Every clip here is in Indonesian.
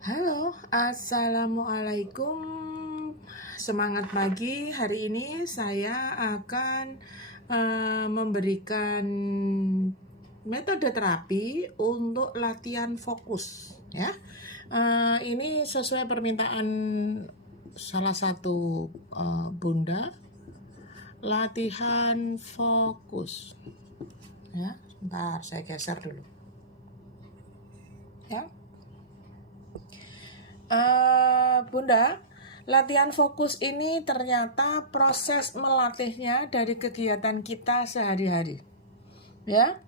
Halo, assalamualaikum. Semangat pagi. Hari ini saya akan memberikan metode terapi untuk latihan fokus. Ya, ini sesuai permintaan salah satu bunda. Latihan fokus. Ya, sebentar saya geser dulu. Ya. Bunda, latihan fokus ini ternyata proses melatihnya dari kegiatan kita sehari-hari. Ya,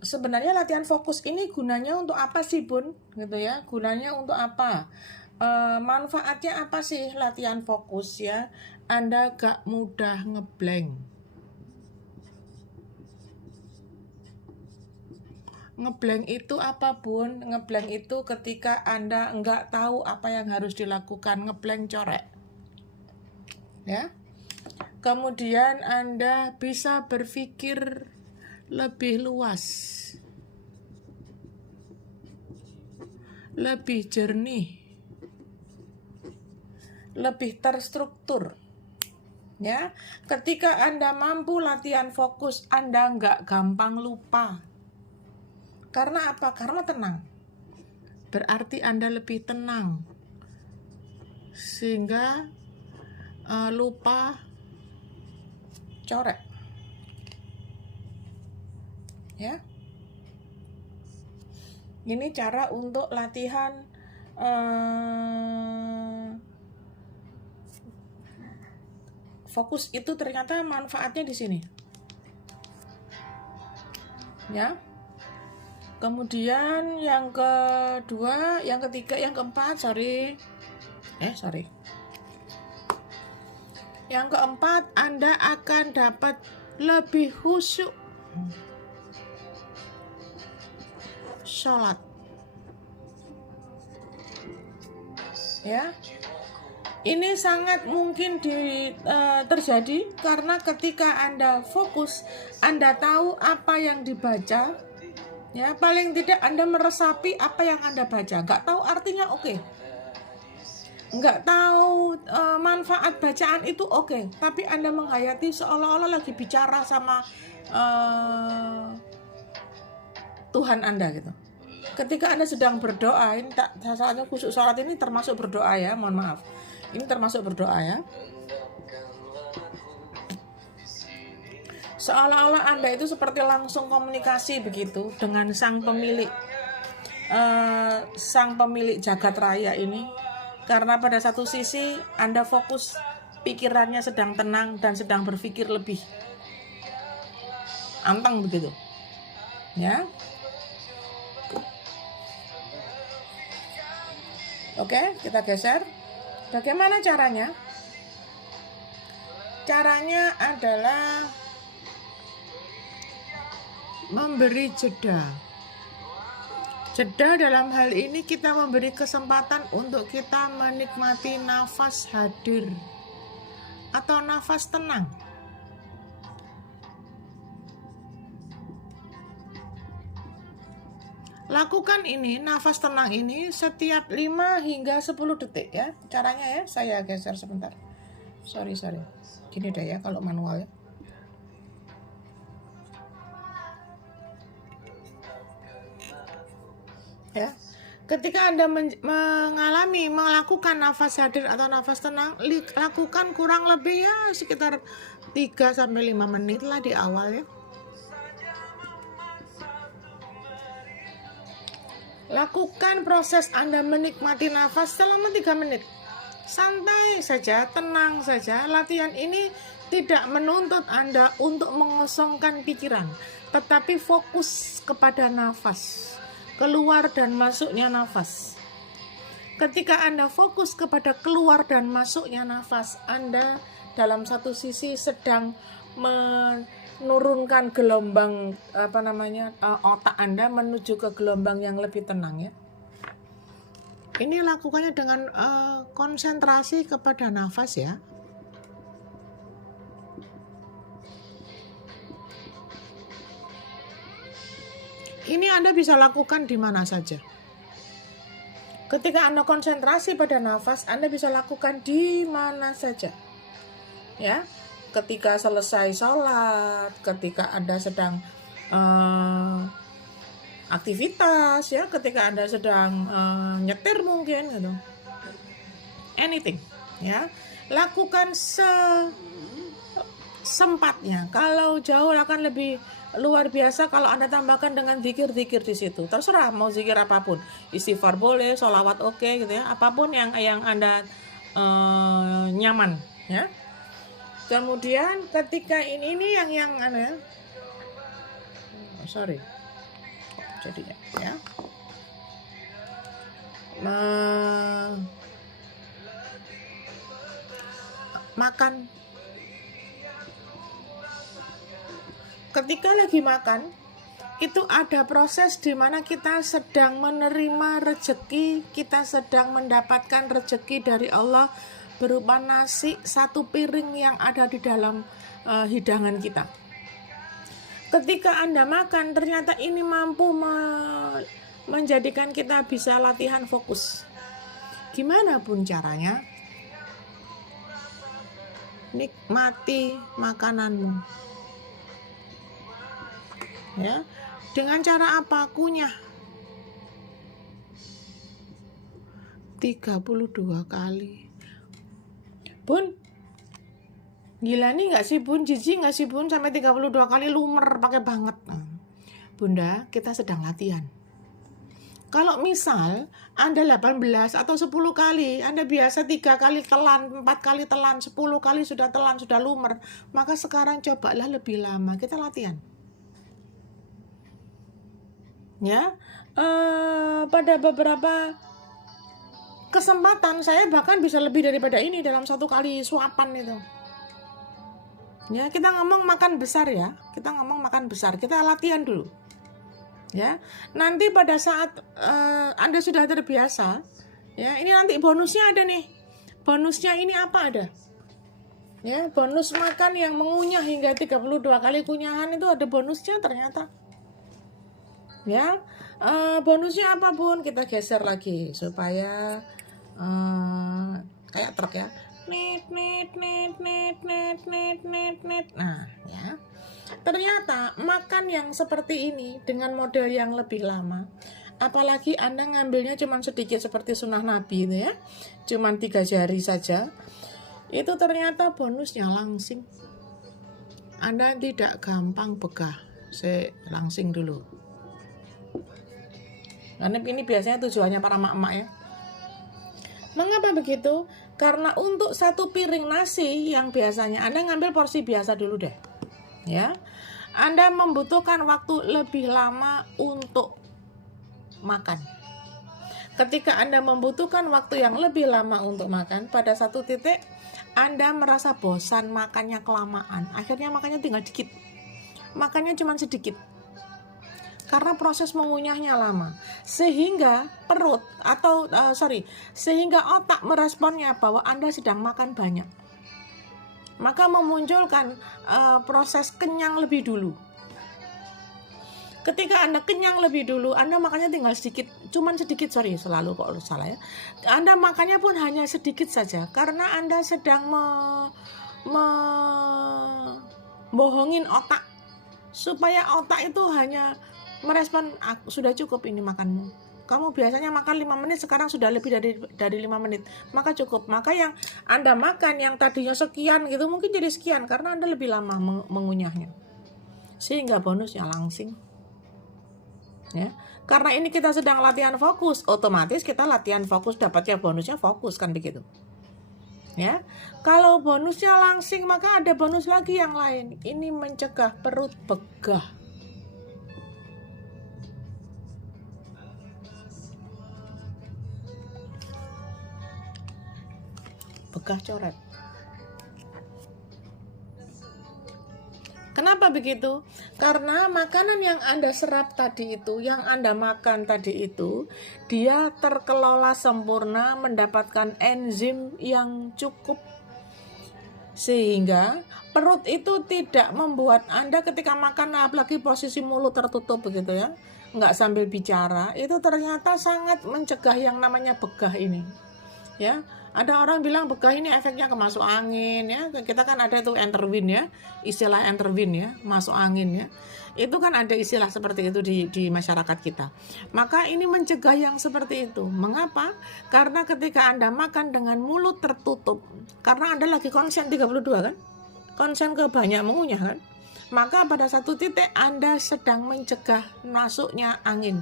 sebenarnya latihan fokus ini gunanya untuk apa sih, Bun? Gitu ya, gunanya untuk apa? Manfaatnya apa sih latihan fokus ya? Anda gak mudah ngeblank. Ngeblank itu apa, Bun? Ngeblank itu ketika Anda nggak tahu apa yang harus dilakukan, ngeblank corek. Ya. Kemudian Anda bisa berpikir lebih luas, lebih jernih, lebih terstruktur. Ya, ketika Anda mampu latihan fokus, Anda nggak gampang lupa. Karena apa? Karena tenang. Berarti Anda lebih tenang. Sehingga lupa corek. Ya. Ini cara untuk latihan fokus itu ternyata manfaatnya di sini. Ya. Kemudian yang kedua, yang ketiga, yang keempat, Yang keempat, Anda akan dapat lebih khusyuk sholat. Ya. Ini sangat mungkin terjadi karena ketika Anda fokus, Anda tahu apa yang dibaca. Ya, paling tidak Anda meresapi apa yang Anda baca. Nggak tahu artinya oke. Nggak tahu manfaat bacaan itu oke. Tapi Anda menghayati seolah-olah lagi bicara sama Tuhan Anda gitu. Ketika Anda sedang berdoa, ini saatnya khusyuk sholat ini termasuk berdoa ya, mohon maaf. Ini termasuk berdoa ya. Seolah-olah Anda itu seperti langsung komunikasi begitu dengan sang pemilik jagat raya ini. Karena pada satu sisi Anda fokus, pikirannya sedang tenang dan sedang berpikir lebih anteng begitu. Ya. Oke, kita geser. Bagaimana caranya? Caranya adalah memberi jeda. Jeda dalam hal ini kita memberi kesempatan untuk kita menikmati nafas hadir atau nafas tenang. Lakukan ini, nafas tenang ini setiap 5 hingga 10 detik ya. Caranya ya, saya geser sebentar. Sorry. Gini deh ya kalau manual ya. Ya, ketika Anda melakukan nafas hadir atau nafas tenang, lakukan kurang lebih ya sekitar 3-5 menit lah di awal ya. Lakukan proses Anda menikmati nafas selama 3 menit. Santai saja, tenang saja. Latihan ini tidak menuntut Anda untuk mengosongkan pikiran, tetapi fokus kepada nafas. Keluar dan masuknya nafas. Ketika Anda fokus kepada keluar dan masuknya nafas, Anda dalam satu sisi sedang menurunkan gelombang otak Anda menuju ke gelombang yang lebih tenang ya. Ini lakukannya dengan konsentrasi kepada nafas ya. Ini Anda bisa lakukan di mana saja. Ketika Anda konsentrasi pada nafas, Anda bisa lakukan di mana saja. Ya, ketika selesai sholat, ketika Anda sedang aktivitas, ya, ketika Anda sedang nyetir mungkin gitu. Anything, ya. Lakukan sempatnya. Kalau jauh akan lebih luar biasa kalau Anda tambahkan dengan zikir-zikir di situ. Terserah mau zikir apapun. Istighfar boleh, sholawat oke gitu ya. Apapun yang Anda nyaman, ya. Kemudian ketika ini yang aneh. Sorry. Jadinya, ya. Makan. Ketika lagi makan, itu ada proses di mana kita sedang menerima rezeki, kita sedang mendapatkan rezeki dari Allah berupa nasi satu piring yang ada di dalam hidangan kita. Ketika Anda makan, ternyata ini mampu menjadikan kita bisa latihan fokus. Gimana pun caranya, nikmati makananmu. Ya, dengan cara apa? Kunyah 32 kali. Bun, gila nih gak sih Bun? Jijik gak sih Bun? Sampai 32 kali lumer pakai banget. Bunda, kita sedang latihan. Kalau misal Anda 18 atau 10 kali, Anda biasa 3 kali telan, 4 kali telan, 10 kali sudah telan, sudah lumer, maka sekarang cobalah lebih lama. Kita latihan. Ya, pada beberapa kesempatan saya bahkan bisa lebih daripada ini dalam satu kali suapan itu. Ya, kita ngomong makan besar ya, kita ngomong makan besar, kita latihan dulu. Ya, nanti pada saat Anda sudah terbiasa, ya, ini nanti bonusnya ada nih. Bonusnya ini apa ada? Ya, bonus makan yang mengunyah hingga 32 kali kunyahan itu ada bonusnya ternyata. Ya, bonusnya apa Bun? Kita geser lagi supaya kayak truk ya. Net. Nah, ya. Ternyata makan yang seperti ini dengan model yang lebih lama, apalagi Anda ngambilnya cuma sedikit seperti sunnah Nabi itu ya, cuma 3 jari saja, itu ternyata bonusnya langsing. Anda tidak gampang begah. Saya langsing dulu. Karena ini biasanya tujuannya para emak-emak ya. Mengapa begitu? Karena untuk satu piring nasi yang biasanya Anda ngambil porsi biasa dulu deh. Ya. Anda membutuhkan waktu lebih lama untuk makan. Ketika Anda membutuhkan waktu yang lebih lama untuk makan, pada satu titik Anda merasa bosan makannya kelamaan. Akhirnya makannya tinggal dikit. Makannya cuma sedikit. Karena proses mengunyahnya lama, sehingga perut sehingga otak meresponnya bahwa Anda sedang makan banyak, maka memunculkan proses kenyang lebih dulu. Ketika Anda kenyang lebih dulu, Anda makannya tinggal sedikit, selalu kok salah ya. Anda makannya pun hanya sedikit saja, karena Anda sedang bohongin otak, supaya otak itu hanya merespon, sudah cukup ini makanmu. Kamu biasanya makan 5 menit, sekarang sudah lebih dari 5 menit. Maka cukup. Maka yang Anda makan yang tadinya sekian gitu mungkin jadi sekian karena Anda lebih lama mengunyahnya. Sehingga bonusnya langsing. Ya. Karena ini kita sedang latihan fokus, otomatis kita latihan fokus dapatnya bonusnya fokus kan begitu. Ya. Kalau bonusnya langsing maka ada bonus lagi yang lain. Ini mencegah perut begah. Begah coret. Kenapa begitu? Karena makanan yang Anda serap tadi itu, yang Anda makan tadi itu, dia terkelola sempurna, mendapatkan enzim yang cukup, sehingga perut itu tidak membuat Anda ketika makan, apalagi posisi mulut tertutup begitu ya, nggak sambil bicara, itu ternyata sangat mencegah yang namanya begah ini. Ya, ada orang bilang begah ini efeknya ke masuk angin ya. Kita kan ada tuh enterwin ya, istilah enterwin ya, masuk angin ya. Itu kan ada istilah seperti itu di masyarakat kita. Maka ini mencegah yang seperti itu. Mengapa? Karena ketika Anda makan dengan mulut tertutup, karena Anda lagi konsen 32 kan? Konsen ke banyak mengunyah kan? Maka pada satu titik Anda sedang mencegah masuknya angin.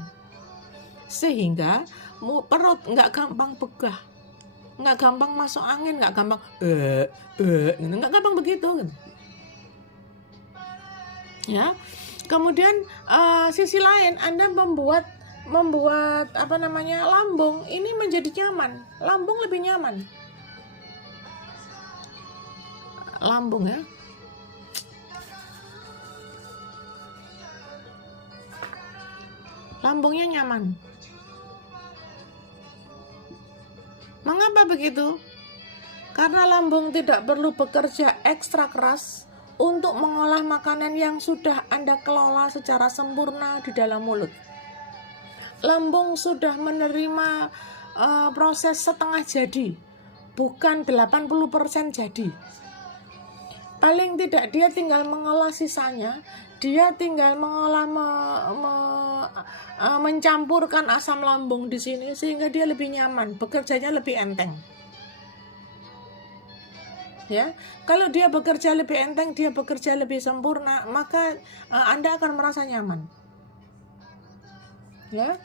Sehingga perut nggak gampang begah, nggak gampang masuk angin, nggak gampang nggak gampang begitu gitu. Ya, kemudian sisi lain Anda membuat lambung ini menjadi nyaman, lambung lebih nyaman, lambung ya. Lambungnya nyaman. Mengapa begitu? Karena lambung tidak perlu bekerja ekstra keras untuk mengolah makanan yang sudah Anda kelola secara sempurna di dalam mulut. Lambung sudah menerima proses setengah jadi, bukan 80% jadi. Paling tidak dia tinggal mengolah sisanya, dia tinggal mengolah mencampurkan asam lambung di sini sehingga dia lebih nyaman, bekerjanya lebih enteng. Ya, kalau dia bekerja lebih enteng, dia bekerja lebih sempurna, maka Anda akan merasa nyaman. Ya.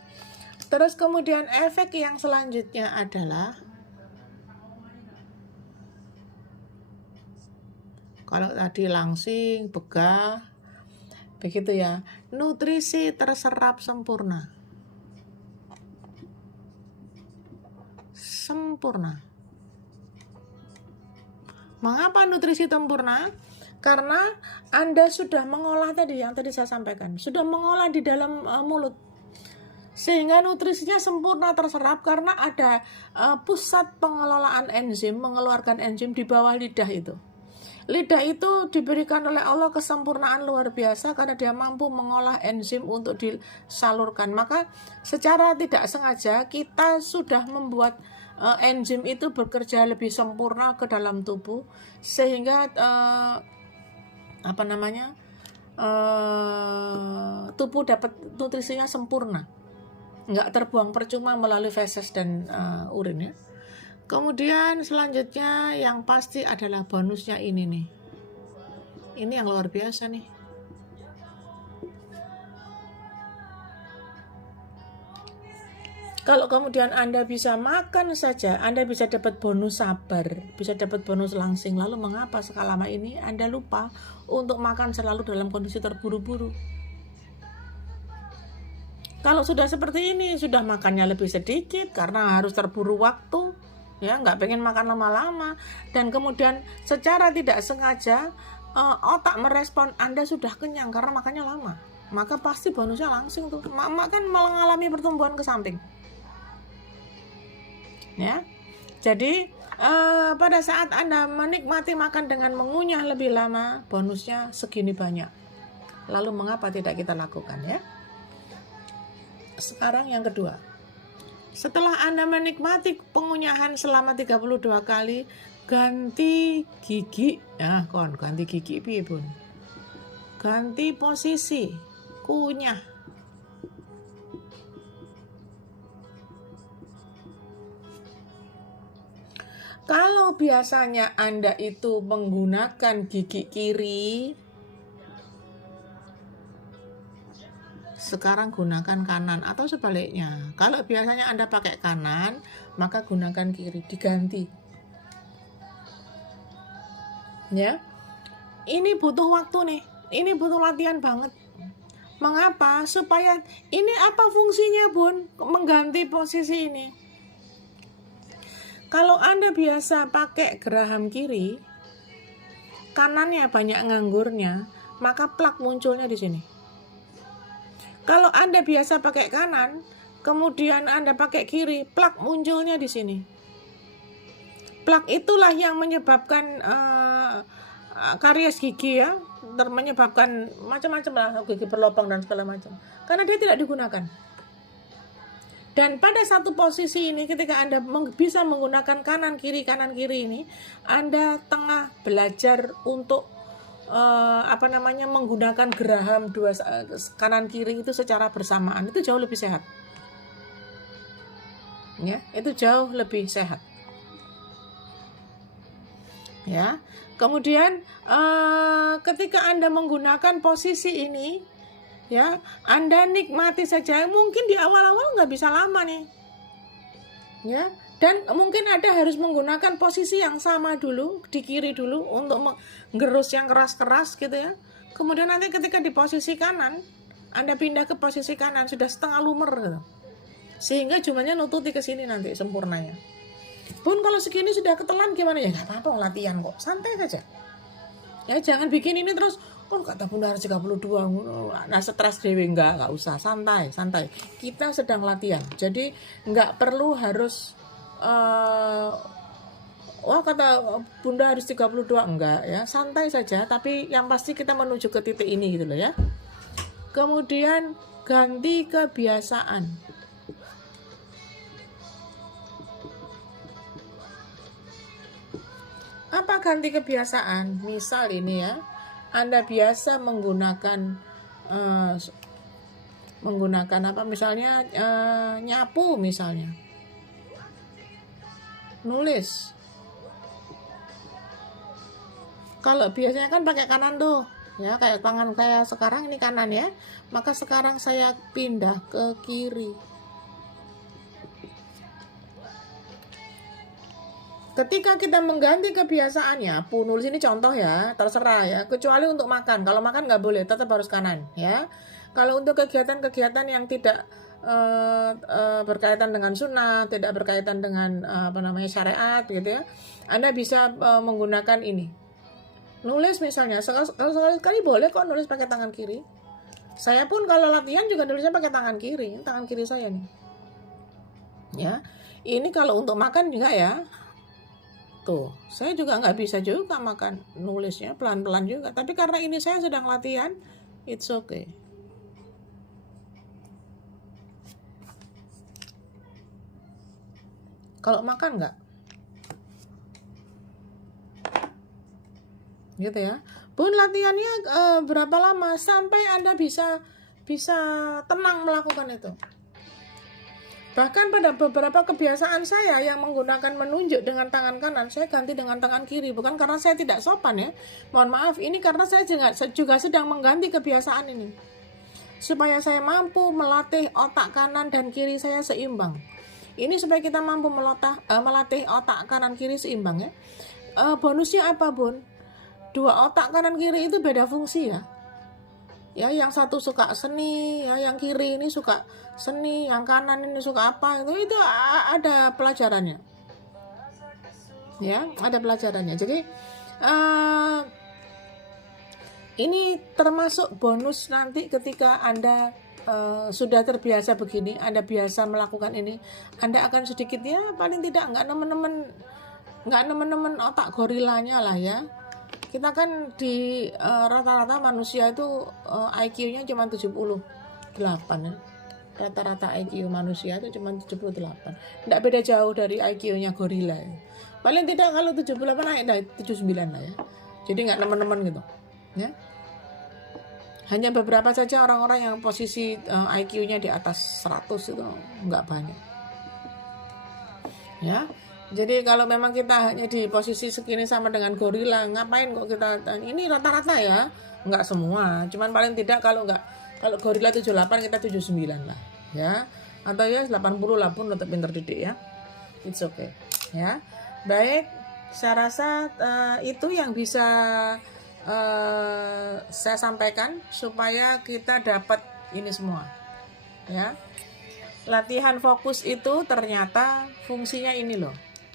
Terus kemudian efek yang selanjutnya adalah kalau tadi langsing, begah, begitu ya, nutrisi terserap sempurna. Sempurna. Mengapa nutrisi sempurna? Karena Anda sudah mengolah tadi, yang tadi saya sampaikan, sudah mengolah di dalam mulut. Sehingga nutrisinya sempurna terserap karena ada pusat pengelolaan enzim, mengeluarkan enzim di bawah lidah itu. Lidah itu diberikan oleh Allah kesempurnaan luar biasa karena dia mampu mengolah enzim untuk disalurkan. Maka secara tidak sengaja kita sudah membuat enzim itu bekerja lebih sempurna ke dalam tubuh sehingga tubuh dapat nutrisinya sempurna, nggak terbuang percuma melalui feses dan urin ya. Kemudian selanjutnya yang pasti adalah bonusnya ini nih. Ini yang luar biasa nih. Kalau kemudian Anda bisa makan saja, Anda bisa dapat bonus sabar, bisa dapat bonus langsing. Lalu mengapa selama ini Anda lupa untuk makan selalu dalam kondisi terburu-buru? Kalau sudah seperti ini, sudah makannya lebih sedikit karena harus terburu waktu, ya nggak pengen makan lama-lama, dan kemudian secara tidak sengaja otak merespon Anda sudah kenyang karena makannya lama, maka pasti bonusnya langsing tuh. Mak kan mengalami pertumbuhan ke samping. Ya, jadi pada saat Anda menikmati makan dengan mengunyah lebih lama, bonusnya segini banyak. Lalu mengapa tidak kita lakukan ya? Sekarang yang kedua, setelah Anda menikmati pengunyahan selama 32 kali, ganti gigi. Ganti gigi piye, Bun? Ganti posisi, kunyah. Kalau biasanya Anda itu menggunakan gigi kiri, sekarang gunakan kanan atau sebaliknya. Kalau biasanya Anda pakai kanan, maka gunakan kiri, diganti. Ya. Ini butuh waktu nih. Ini butuh latihan banget. Mengapa? Supaya ini apa fungsinya, Bun? Mengganti posisi ini. Kalau Anda biasa pakai geraham kiri, kanannya banyak nganggurnya, maka plak munculnya di sini. Kalau Anda biasa pakai kanan, kemudian Anda pakai kiri, plak munculnya di sini. Plak itulah yang menyebabkan karies gigi ya. menyebabkan macam-macam lah, gigi berlubang dan segala macam, karena dia tidak digunakan. Dan pada satu posisi ini, ketika Anda bisa menggunakan kanan kiri ini, Anda tengah belajar untuk menggunakan geraham dua kanan kiri itu secara bersamaan. Itu jauh lebih sehat. Ya, itu jauh lebih sehat. Ya. Kemudian ketika Anda menggunakan posisi ini, ya, Anda nikmati saja. Mungkin di awal-awal nggak bisa lama nih, ya, dan mungkin Anda harus menggunakan posisi yang sama dulu, di kiri dulu untuk menggerus yang keras-keras gitu ya. Kemudian nanti ketika di posisi kanan, Anda pindah ke posisi kanan sudah setengah lumer gitu, sehingga jumlahnya nututi ke sini nanti sempurnanya. Pun kalau segini sudah ketelan gimana ya, nggak apa-apa, latihan kok, santai saja. Ya, jangan bikin ini terus, oh kata Bunda harus 32, nah stres dewe, enggak usah, santai. Kita sedang latihan, jadi enggak perlu harus wah kata Bunda harus 32, enggak ya, santai saja, tapi yang pasti kita menuju ke titik ini gitu loh ya. Kemudian ganti kebiasaan. Apa ganti kebiasaan? Misal ini ya, Anda biasa menggunakan apa misalnya, nyapu misalnya, nulis. Kalau biasanya kan pakai kanan tuh ya, kayak tangan kayak sekarang ini kanan ya, maka sekarang saya pindah ke kiri. Ketika kita mengganti kebiasaannya, nulis ini contoh ya, terserah ya, kecuali untuk makan. Kalau makan nggak boleh, tetap harus kanan ya. Kalau untuk kegiatan-kegiatan yang tidak berkaitan dengan sunnah, tidak berkaitan dengan syariat gitu ya, Anda bisa menggunakan ini. Nulis misalnya, sekali boleh kok nulis pakai tangan kiri. Saya pun kalau latihan juga nulisnya pakai tangan kiri saya nih. Ya, ini kalau untuk makan juga ya. Tuh, saya juga nggak bisa juga makan, nulisnya pelan-pelan juga. Tapi karena ini saya sedang latihan, it's okay. Kalau makan nggak, gitu ya. Pun latihannya berapa lama sampai Anda bisa tenang melakukan itu. Bahkan pada beberapa kebiasaan saya yang menggunakan menunjuk dengan tangan kanan, saya ganti dengan tangan kiri. Bukan karena saya tidak sopan ya, mohon maaf, ini karena saya juga sedang mengganti kebiasaan ini, supaya saya mampu melatih otak kanan dan kiri saya seimbang. Ini supaya kita mampu melatih otak kanan kiri seimbang ya. Bonusnya apa Bun? Dua otak kanan kiri itu beda fungsi ya. Ya, yang satu suka seni, ya, yang kiri ini suka seni, yang kanan ini suka apa, itu ada pelajarannya. Ya, ada pelajarannya. Jadi ini termasuk bonus nanti ketika Anda sudah terbiasa begini, Anda biasa melakukan ini, Anda akan sedikit ya, paling tidak nggak nemen-nemen otak gorilanya lah ya. Kita kan di rata-rata manusia itu IQ-nya cuma 78 ya. Rata-rata IQ manusia itu cuma 78. Tidak beda jauh dari IQ-nya gorila ya. Paling tidak kalau 78 naik dari 79 lah ya. Jadi nggak nemen-nemen gitu ya. Hanya beberapa saja orang-orang yang posisi IQ-nya di atas 100 itu nggak banyak ya. Jadi kalau memang kita hanya di posisi segini sama dengan gorila, ngapain kok kita, ini rata-rata ya, nggak semua, cuman paling tidak kalau gorila 78 kita 79 lah ya, atau ya 80 lah pun tetap pinter didik ya, it's okay ya. Baik, saya rasa itu yang bisa saya sampaikan supaya kita dapat ini semua ya. Latihan fokus itu ternyata fungsinya ini loh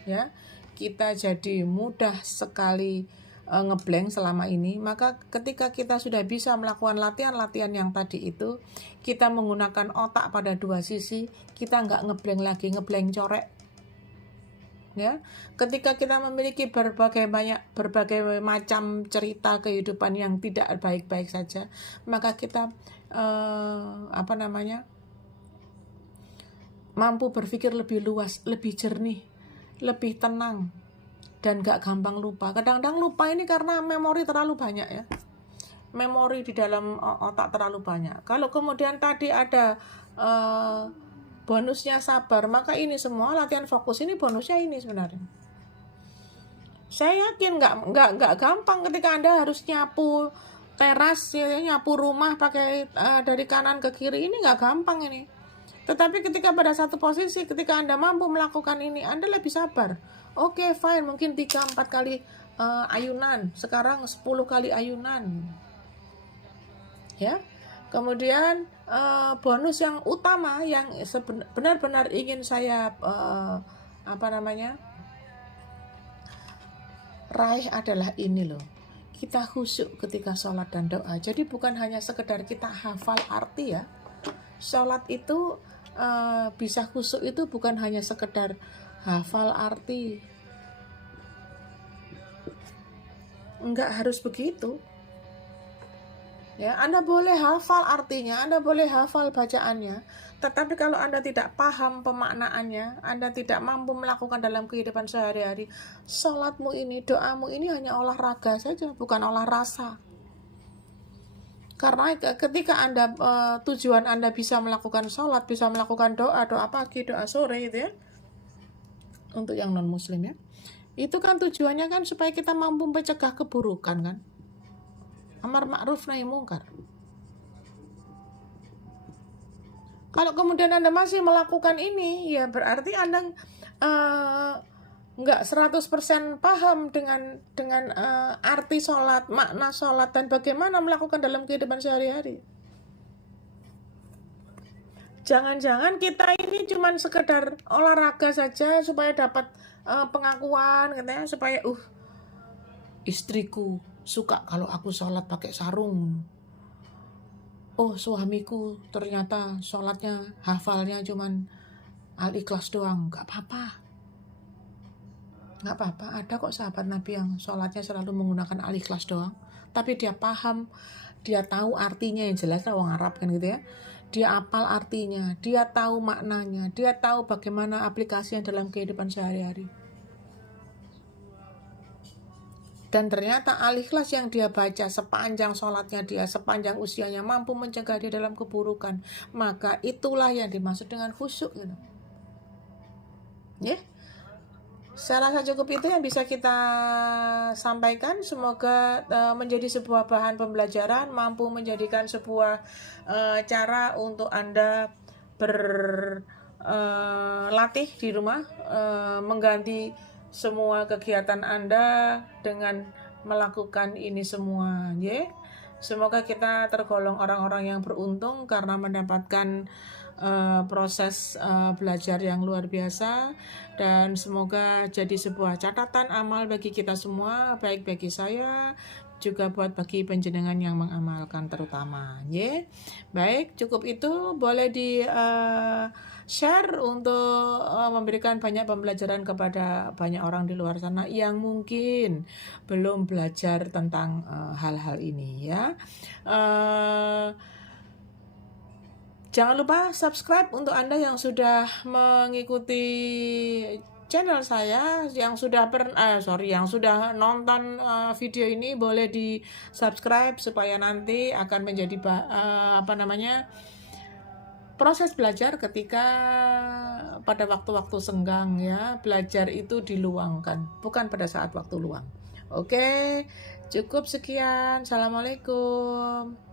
ya, kita jadi mudah sekali ngeblank selama ini. Maka ketika kita sudah bisa melakukan latihan-latihan yang tadi itu, kita menggunakan otak pada dua sisi, kita nggak ngeblank lagi, ngeblank corek ya. Ketika kita memiliki berbagai macam cerita kehidupan yang tidak baik-baik saja, maka kita mampu berpikir lebih luas, lebih jernih, lebih tenang, dan gak gampang lupa. Kadang-kadang lupa ini karena memori terlalu banyak ya. Memori di dalam otak terlalu banyak. Kalau kemudian tadi ada bonusnya sabar, maka ini semua latihan fokus ini bonusnya ini sebenarnya. Saya yakin nggak gampang ketika Anda harus nyapu teras, ya, nyapu rumah pakai dari kanan ke kiri, ini nggak gampang ini. Tetapi ketika pada satu posisi, ketika Anda mampu melakukan ini, Anda lebih sabar. Oke, fine, mungkin 3-4 kali ayunan, sekarang 10 kali ayunan. Ya. Kemudian bonus yang utama yang benar-benar ingin saya raih adalah ini loh. Kita khusyuk ketika sholat dan doa. Jadi bukan hanya sekedar kita hafal arti ya. Sholat itu bisa khusyuk itu bukan hanya sekedar hafal arti. Enggak harus begitu. Ya, Anda boleh hafal artinya, Anda boleh hafal bacaannya, tetapi kalau Anda tidak paham pemaknaannya, Anda tidak mampu melakukan dalam kehidupan sehari-hari, sholatmu ini, doamu ini hanya olahraga saja, bukan olah rasa. Karena ketika Anda tujuan Anda bisa melakukan sholat, bisa melakukan doa pagi, doa sore gitu ya, untuk yang non-muslim ya, itu kan tujuannya kan supaya kita mampu mencegah keburukan kan. Amar ma'ruf nahi mungkar. Kalau kemudian Anda masih melakukan ini, ya berarti Anda nggak 100% paham dengan arti sholat, makna sholat, dan bagaimana melakukan dalam kehidupan sehari-hari. Jangan-jangan kita ini cuma sekedar olahraga saja supaya dapat pengakuan, katanya, supaya istriku suka kalau aku sholat pakai sarung. Oh, suamiku ternyata sholatnya hafalnya cuman Al-Ikhlas doang. Gak apa-apa. Ada kok sahabat Nabi yang sholatnya selalu menggunakan Al-Ikhlas doang, tapi dia paham, dia tahu artinya. Yang jelas orang Arab kan gitu ya. Dia hafal artinya, dia tahu maknanya, dia tahu bagaimana aplikasinya dalam kehidupan sehari-hari. Dan ternyata Al-Ikhlas yang dia baca sepanjang sholatnya dia, sepanjang usianya, mampu mencegah dia dalam keburukan. Maka itulah yang dimaksud dengan khusyuk gitu. Ya, saya rasa cukup itu yang bisa kita sampaikan. Semoga menjadi sebuah bahan pembelajaran, mampu menjadikan sebuah cara untuk Anda berlatih di rumah, mengganti semua kegiatan Anda dengan melakukan ini semua, ya. Semoga kita tergolong orang-orang yang beruntung karena mendapatkan proses belajar yang luar biasa, dan semoga jadi sebuah catatan amal bagi kita semua, baik bagi saya juga buat bagi penjenengan yang mengamalkan terutama, ya. Baik, cukup itu, boleh di share untuk memberikan banyak pembelajaran kepada banyak orang di luar sana yang mungkin belum belajar tentang hal-hal ini ya. Jangan lupa subscribe untuk Anda yang sudah mengikuti channel saya, yang sudah nonton video ini, boleh di subscribe supaya nanti akan menjadi proses belajar ketika pada waktu-waktu senggang ya. Belajar itu diluangkan, bukan pada saat waktu luang. Oke, cukup sekian. Assalamualaikum.